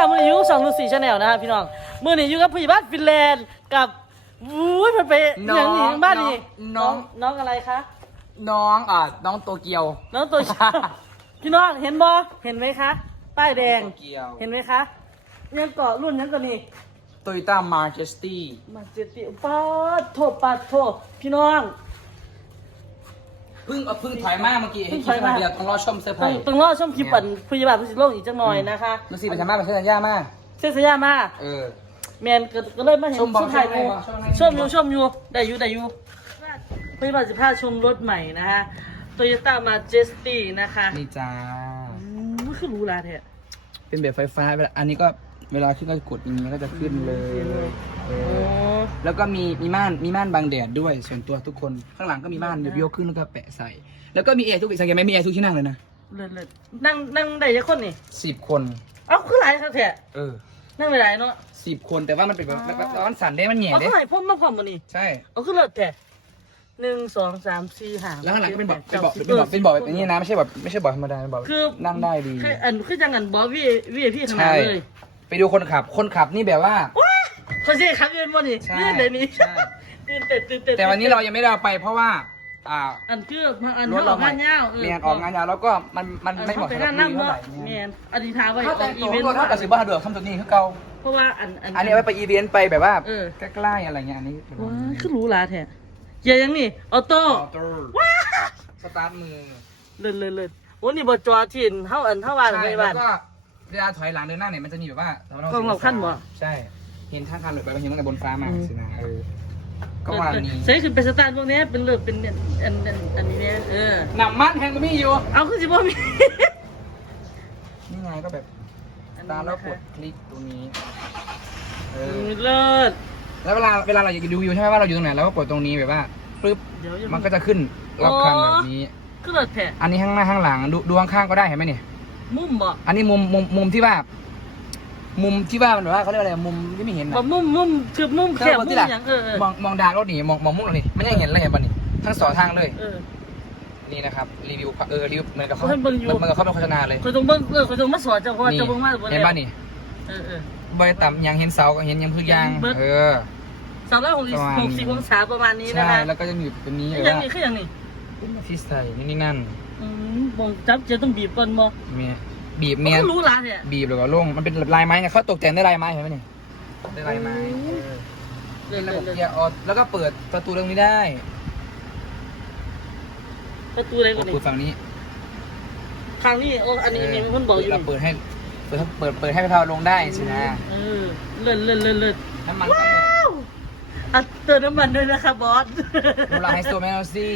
ค่ะมื่อนี้อยู่สองลูสี่ชาแนลนะฮะพี่น้องมื่อนี้อยู่กับผู้ใหญ่บ้านฟินแลนด์กับวุ้ยมันไปน้องอย่างนี้บ้านนี้น้อง น้องอะไรคะ น้องอะน้องโตเกียว น้องตัวพี่น้องเห็นบอเห็นไหมคะ ป้ายแดงโตเกียวเห็นไหมคะยังเกาะรุ่นยังตัวนี้ โตโยต้ามาเจสตี้มาเจติปาดโทษปาดโทษพี่น้องเพิ่งเอาเพิ่งถอยมาเมื่อกี้เพิ่เห็นงคถอยมาลิปเดียวต้องรอชมเซอร์ไพรต้องส์ต้องรอชมคลิปปั่นผู้ใหญ่บ้านผู้สิโลกอีกจังหน่อยนะคะมันสิไปทำมาไปเซ็นสัญญามาเส้นสยามมาเออ แมนก็ก็เลยมาเห็นชมบ่ชุดไทยชมกูบ่ชมบ่ชมอยู่ชมอยู่ได้อยู่ได้อยู่ผู้ใหญ่บ้านสิพาชมรถใหม่นะฮะโตโยต้ามาเจสตี้นะคะนี่จ้า อืมคือรู้ละแท้เป็นแบบไฟฟ้าเวลาอันนี้ก็ เวลาขึ้นก็กดอย่างนี้ก็จะขึ้นเลยเอเอออแล้วก็มีมีม่านมีม่านบังแดดด้วยส่วนตัวทุกคนข้างหลังก็มีม่านเดี๋ยวยกขึ้นแล้วก็แปะใส่ แล้วก็มีแอร์ทุกสังเกตไหมมีแอร์ทุกที่นั่งเลยนะเลิศเลิศนั่งนั่งได้ยังคนนี่สิบคน เอ้าคือหลายครับแท้เออ นั่งไม่ได้เนาะสิบคนแต่ว่ามันเป็นแบบแบบร้อนสั่นได้มันแหง่เอาได้คือหลายพ่อมาพร้อมมานี่ใช่ เอาคือเลิศแท้หนึ่งสองสามสี่ห้าแล้วข้างหลังก็เป็นเบาะจ็เป็นดเบาะแปดเป็นเบาะเป็นเบาะแบบนี้นะไม่ใช่แบบไม่ใช่เบาะธรรมดาเป็นเบาะคือนั่งได้ดี คืออันคือจังอันบอวีวีพี่ขนาดใช่ เลย ไปดูคนขับ คนขับนี่แบบว่า เขาใช่ครับยืนบ่นี่ใช่ยืนเดี๋ยวนี้ใช่ ตื่นเต้นตื่นเต้นแต่วันนี้เรายังไม่ได้เอาไปเพราะว่า อ่าอันคืออันรถเท่าเรางานยาวเรียนออกงานยาวแล้วก็มันมันไม่เหมาะไปสำหรังาบนลุยน้ำเท่าเนาะไหร่แมเนี่ยนอันนี้ทาไว้ถ้าแต่งอีตัวเวนต์รถถ้ากับสิบบ้าเดือดทำตัวนี้คือเก่าเพราะว่าอันอันอันนี้เอาไว้ไปอีเวนต์ไปแบบว่าเออใกล้ๆอะไรเงี้ยอันนี้ว้าคือหรู้ลาแท้เกียร์ยังนี่ออโต้ออโต้สตาร์ทมือ เลิศเลิศเลิศโอ้นี่บจอทินเท่าอันเท่าวันใช่ในแล้บ้าน วก็ เวลาถอยหลังเดินหน้าเนี่ยมันจะมีแบบว่าเรากล้องเราขั้นบ่ ใช่ เห็นทางคันเลยไปเห็นตั้งแต่บนฟ้ามาอืมสินะเออก็ว่านี้ใช้คือเป็นสตาร์ทพวกนี้เป็นเลือเป็นอันอันอันอันนี้เนี่ยเออหนำมันแฮงก็มีอยู่เอาคือสิบ่มีนี่ไงก็แบบตามแล้วกดคลิกตรงนี้เออเลิศแล้วเวลาเวลาเราอยากจะดูวิวใช่ไหมว่าเราอยู่ตรงไหนเราก็กดตรงนี้แบบว่าปึ๊บเดี๋ยวอย่ามันก็จะขึ้นรอบคันแบบนี้คือเลิศแท้อันนี้ข้างหน้าข้างหลังดูดูข้างๆก็ได้เห็นไหมเนี่ย มุมบ่อันนี้มุมมุมมุมที่ว่า มุมที่ว่ามันแบบว่าเขาเรียกอะไรมุมที่ไม่เห็นบ่นะมุมมุมคือมุมแคบบมุมที่หลัหยังเออเออมองมองดางรถนี่มองมองมุมรถนี่ไม่ได้เห็นเลยเห็นป่ะนี่ทั้งสองทางเลย เออนี่นะครับรีวิวเออรีวิวเหมือนกับเขาเขาให้เบิ่งอยู่เหมือนกับเขาเป็นโฆษณาเลยคนต้องเบิ่งเออคนต้องมาสอนเจ้าเพราะว่านี่เจ้าเบิ่งมาบ่เห็นป่ะนี่เออเออใบต่ำยังเห็นเสาก็เห็นยังพืชยางเบิดเออสามร้อยหกสิบประมาณหกสิบองศาประมาณนี้นะใช่คะแล้วก็จะมีอยู่ตรงนี้คือแบบอย่างว่านี้คืออย่างนี้ฟิสไทยนี่นี่นั่น อืมบ่งจับจะต้องบีบก่อนบ่เมียบีบเมีเมียยรู้ละเนี่ยบีบหรือว่าลงมันเป็นลายไม้ไงเขาตกแต่งด้วยลายไม้เห็นไหมนี่ได้ลายไม้อืมเออเลิเป็นศระบบเลิศเกียร์ออโต้แล้วก็เปิดประตูตรงนี้ได้ประตูอะไรกันนี่เปิดฝั่งนี้ครั้งนี้โอ้อันนี้นี่มันเพิ่นบอกอยู่เราเปิดให้เปิดเปิดเปิดให้พาลงได้สินะเออเลิศเลิศเลิศเลิศน้ำมันก็หมดอะเติมน้ำมันด้วยนะคะบอสดูลาไฮโซแมนซี่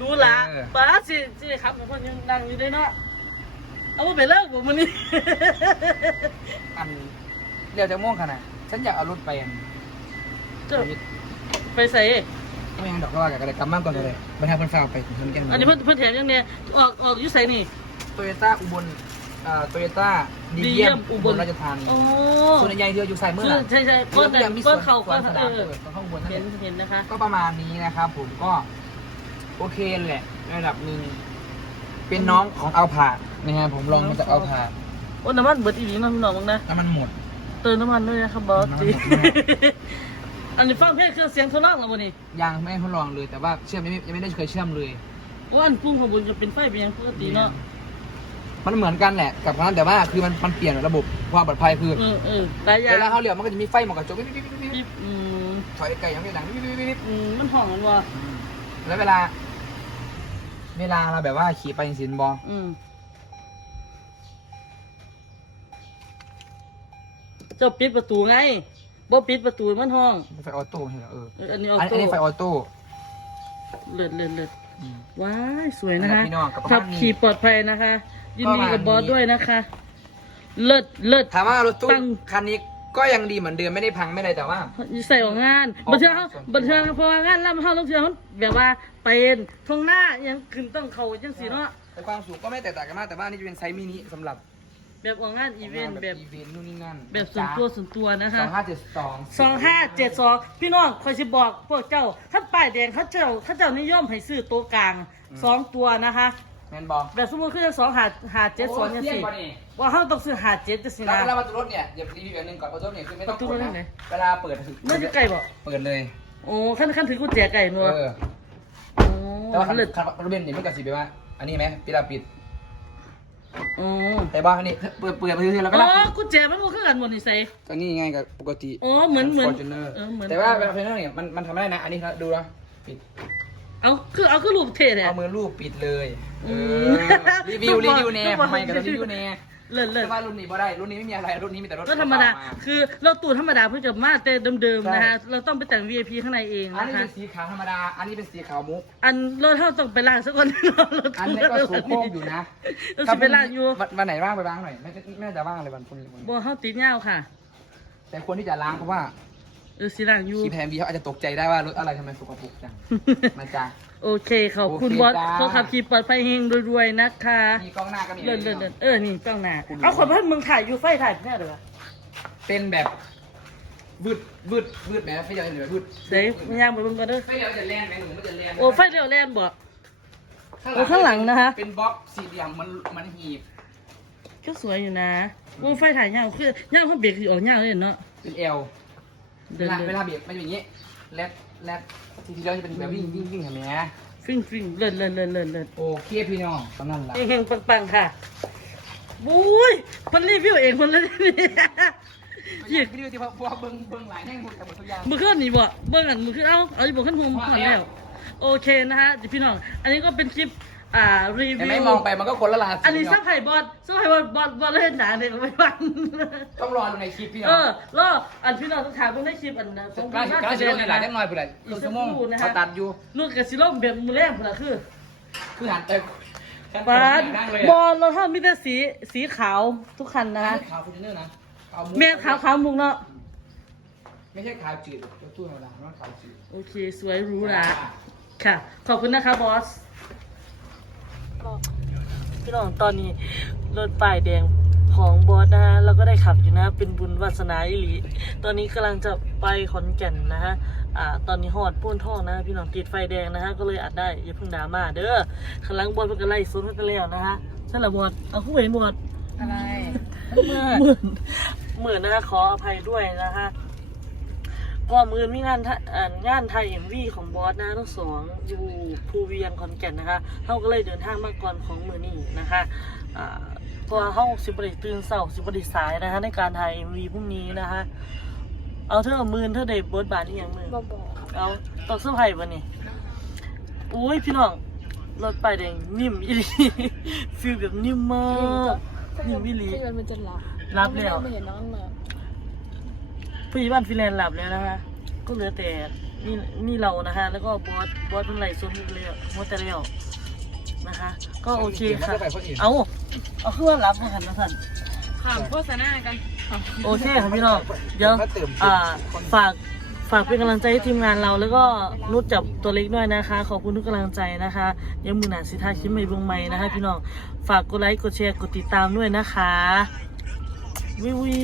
รู้ละเออ ป้าสิสิครับผมคนยังนั่งอยู่ด้วยเนาะเอามาไปเลิกผมมันนี่ อันเรียวจะม่วงขนาดฉันอยากเอารถไปอันเจ้าไปใส่ ไม่ยังดอกก็ว่ากันเลยกลับบ้านก่อนเลยบรรทัดเพิ่นฟ้ากไปถึงชนแก้มอันนี้เพิ่นเพิ่นแถมยังเนี่ยออกออกอยู่ใส่นี่ โตโยต้าอุบลอ่าโตโยต้าดีเยี่ยมอุบลราชธานีโอ้ส่วนใหญ่ที่อยู่สายมือใช่ใช่ก้นก็ยังมีก้ส่วนนเข่าส่ก้วนนสเอนามอเปิดข้างบนนั่นเห็นแหละเห็นนะคะ ก็ประมาณนี้นะครับผมก็ โอเคแหละ ระดับหนึ่งเป็นน้องของเอาผาดนะฮะผมลองมาจากเอาผาดโอ้น้ำมันเบิดอีหลีเนาะพี่น้องมึงนะน้ำมันหมด เติมน้ำมันด้วยนะครับบอสน้ำมันตีหมดด้วยอันนี้ฟังเพลงเครื่องเสียงทดลองแล้วบ่นี่ยังไม่ได้ทดลองเลยแต่ว่าเชื่อมยังไม่ยังไม่ได้เคยเชื่อมเลยว่าอันปุ้งของบนจะเป็นไฟเป็นหยังปกติเนาะมันเหมือนกันแหละกับของนั้นแต่ว่าคือมันมันเปลี่ยนระบบความปลอดภัยคือเออเออหลายอย่าเวงลาเขาเลี้ยวมันก็จะมีไฟหมอกระจกวิบวิบวิบวิบปิ๊บอืมถอยไกลยังไม่หลังวิบวิบวิบวิบอืมมันห้องกันว่ะแล้วเวลา เวลาเราแบบว่าขี่ไปสินบออืมเจ้าปิดประตูไงบ่ปิดประตูมันห้อง ไฟออโต้ใช่เหรอเออเอออันนี้อออันโต้ อันนี้ไฟออโต้เลิศเลิศเลิศอืม ว้ายสวยนะคะพี่น้องกับขับบ้านนี้ขี่ปลอดภัยนะคะ ยินดีกับประบอมาณสนี้ด้วยนะคะ เลิศเลิศ ถามว่ารถตู้ตั้ง คันนี้ ก็ยังดีเหมือนเดิมไม่ได้พังไม่ได้แต่ว่า ใส่ออกงานออกบันเทิงงานเขาบันเทิงเพราะว่างานล่ำเฮาต้องเชื่อเขาแบบว่าเป็นทงหน้ายังขึ้นต้องเขาจังสีเนาะแต่ความสูงก็ไม่แตกต่างกันมากแต่ว่านี่จะเป็นไซส์มินิสำหรับแบบออกงานอีเวนต์แบบอีเวนต์นู่นนี่นั่นแบบส่วนตัวส่วนตัวนะสคะองห้าเจ็ดสองสองห้าเจ็ดสองพี่น้องคอยสิบอกพวกเจ้าถ้าป้ายแดงเขาเจ้าเขาเจ้านิยมให้ซื้อตัวกลางสองตัวนะคะ แมนบอกแบบสมมติคือสองหาหาเจ็ดสองเนี่ยสิโเที่ยงกว่านี่ว่าเขาต้องซื้อหาเจ็ดจะสิแล้วนะเวลาประตูรถเนี่ยเดี๋ยวรีวิวอันหนึงก่อนประตูรถเนี่ยคือไม่ต้องประตูกรดถนะไหนเวลาเปิดไม่ใกล้บอกเปิดเลยโอ้ขั้นขั้นถือกุญแจไก่นัวเออโอ้แต่ว่าคันเลิศคันรถเบนซ์นี่มันกระสีไปว่า อันนี้ไหมเวลาปิดโอ้แต่ว่าอันนี้เปิดเปิดไปเรื่อยๆแล้วก็อ๋รับอกุญแจมันก็คือกันหมดนี่ใส่ก็นี่ไงกับปกติอ๋อเหมือนเหมือน Fortuner เออเหมือนแต่ว่าเวลาเพลนเนี่ยมันมันทำไม่ได้นะ อันนี้ครับดูนะปิด เอาคือเอาคือรูปเทเนี่ย เอามือลูบปิดเลยอืเอมอรีวิวรีวิวแน่ทำไมกับรีวิวแน่เลิศเลิแต่ศว่ารุ่นนี้บ่ได้รุ่นนี้ไม่มีอะไรรุ่นนี้มีแต่รถก็ธรรมดา คือเราตูนธรรมดาเพื่อจะมาแต่เดิมๆนะฮะเราต้องไปแต่ง VIP ข้างในเองอันนะนี้คะเป็นสีขาวธรรมดา อันนี้เป็นสีขาวมุก อันรถเท่าต้องไปล้างสักคนอันนี้ก็สูงโค้งอยู่นะเราสิไปล้างอยู่วันวันไหนว่างไปล้างหน่อยไม่ไม่น่าจะว่างเลยวันพรุ่งนี้บ่เฮาติดยาวค่ะ แต่ควรที่จะล้างเพราะว่า เออสิล้างอยู่ ขี่แพมบีเขาอาจจะตกใจได้ว่ารถอะไรทำไมสกปรกจัง มาจ้า โอเคขอบคุณโอเคบอสจ้า เขาขับขี่ปลอดภัยเฮงรวยๆนะคะมีกล้องหน้าก็มีเลิศเลิศเลิศเออนี่กล้องหน้าคุณ เอาขอพันมึงถ่ายอยู่ไฟถ่ายแน่เลยวะเป็นแบบวืดวืดวืดแบบไม่ใช่เหนือวืดเดี๋ยวย่างไปเบิ่งกันเด้อไม่เดี๋ยวจะแล่นไหมหนูมันจะแล่นโอ้ไฟเร็วแล่นบ่ โอ้ข้างหลังนะคะ เป็นบล็อกสี่เหลี่ยมมันมันหีบ ก็สวยอยู่นะโอ้ไฟถ่ายยาวคือย่างเขาเบรกสิออกยาวเลยเนาะเป็นเอล เวเดินลาเดิเวนลาเบียดมันจะเป็นอย่างนี้แลดแลดทีที่เราจะเป็นแบบวิ่งวิ่งวิ่งเห็นไหมฟิ่งฟิ่งเลิศเลิศเลิศเลิศเลิศโอเคพี่น้องตอนนั้นละเฮงๆปังๆค่ะบุ้ยมันรีวิวเองมันเลยเนี่ยยืดวิดีโอที่พวกเบิ้งเบิ้งหลายแห่งหมดกับหมดทุกอย่างมือขึ้นนี่บ่เบิ่งอันมือขึ้นเอ้าเอาอยู่บ่ขึ้นหุมผ่อนแล้ว โอเคนะฮะเดี๋ยวพี่น้อง อันนี้ก็เป็นคลิปอ่ารีแต่วิไม่วมองไปมันก็คนละราศีอันนี้ซัเนาะบไผ่บอลซับไผ่บอลบอลบอลเล่นหนาเนี่ยก็ไม่ฟังต้องรอดูในคลิปพี่น้เอองอแล้วอันพี่น้องต้องถามเพิ่งได้คลิปอันนะกล้าสิกล้าสิลงในหลายได้หน่อยเพื่อนครึ่งชั่วโมงเขาตัดอยู่นู่นกับซิโร่เบียดมือแรกพุ่นน่ะคือ คือหันแต่บาสนั่งเลยบอลเราเท่ามีแต่สีสีขาวทุกคันนะนะคะขาวฟูจิเนอร์นะขาวมุกแม่ขาวขาวมุกเนาะไม่ใช่ขาวจืดตู้ธรรมดามันขาวจืดโอเค สวยหรูหรา ค่ะ ขอบคุณนะคะบอส พี่น้องตอนนี้รถป้ายแดงของบอสนะฮะเราก็ได้ขับอยู่นะ เป็นบุญวาสนาอิลี ตอนนี้กำลังจะไปขอนแก่นนะฮะอ่าตอนนี้หอดป้วนท่องนะ พี่น้องติดไฟแดงนะฮะก็เลยอัดได้อย่าเพิ่งดราม่าเด้อข้างหลังบอสเพิ่งก็ไล่ซุนกันแล้วนะฮะใช่เหรอบอสเอาคู่เห็นบอสอะไรเหมือนเหมือนนะคะขออภัยด้วยนะคะ ก็มือมีงานทะอ่างานไทยเอ็มวีของบอสนะทั้งสองอยู่ภูเวียงขอนแก่นนะคะเขาก็เลยเดินทางมาก่อนของมือนี้นะคะอ่าเพราะว่าเขาสิบริตื่นเสาสิบริสายนะคะในการถ่ายเอ็มวีพรุ่งนี้นะคะ เอาเธอเอามือเธอได้บทบาทที่ยังมือบ่บอกเอาตอกเสื้อไผ่ปะนี่อุ้ยพี่น้องรถไปแดงนิ่มอีหลีฟีลแบบนิ่มมากนิ่มอีหลีพี่กันมันจะหลับรับแล้วไม่เห็นน้องเลย ผู้ใหญ่บ้านฟินแลนด์หลับแล้วนะคะ ก็เหลือแต่นี่นี่เรานะคะ แล้วก็บอสบอสเพิ่งไล่ซุนเรียวมัวแต่เรียวนะคะ ก็โอเคค่ะ เอาเอาเครื่องรับมาหันมาสั่นถามโฆษณากันโอเคค่ะพี่น้องเดี๋ยวอ่าฝากฝากเป็นกำลังใจให้ทีมงานเรา แล้วก็นุชจับตัวเล็กด้วยนะคะ ขอบคุณทุกกำลังใจนะคะเดี๋ยังมือหนาสิทาคิมใหม่เบิ่งใหม่นะคะ พี่น้องฝากกดไลค์กดแชร์กดติดตามด้วยนะคะวิววิ